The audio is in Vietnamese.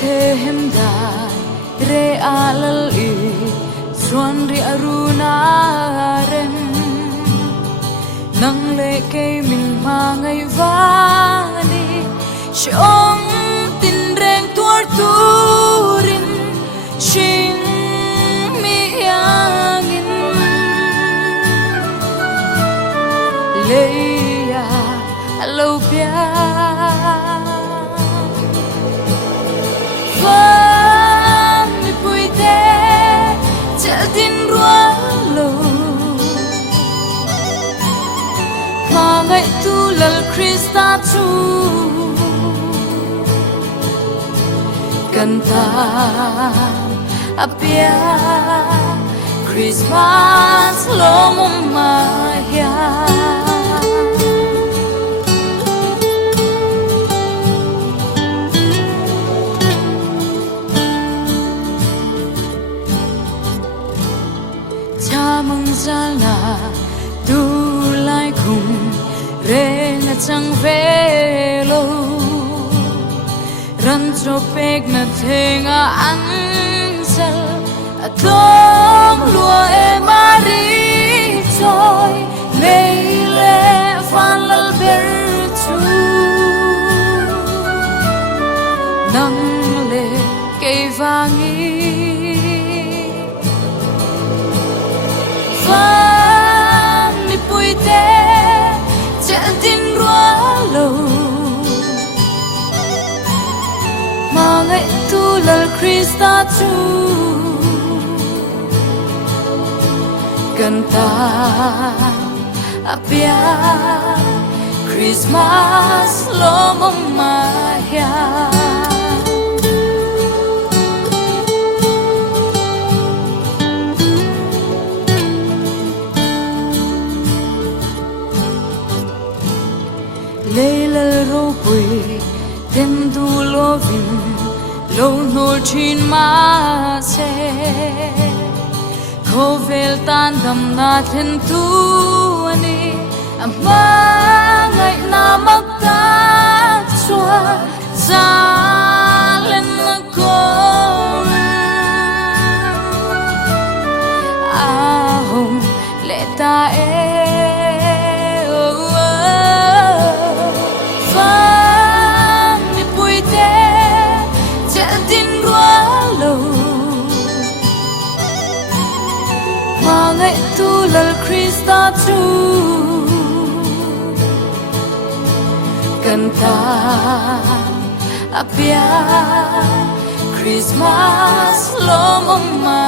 thêm đài re alal i xuân ri aruna rem nang le cây mình mà ngày vani trong tin reng tuar turin shin mi angin leia alo pia ngày tu lal Krista tu canta apia Christmas lo maya cha mừng ra là tu lai cùng re na chang ve lo ran cho pek na thenga an sal atom lua e mari choi leile van lal ber chu nang le kei vangi van mi puite tin rua lo mà ngày tu lal Krista tu canta apia Christmas lo maya leila ro pui tem du lovin lo nol chin ma se khovel tan dam na then tu ani ama ngai na mak ta chua za len ko a home le ta e ngày tu lal Krista tu canta apia Christmas lo mama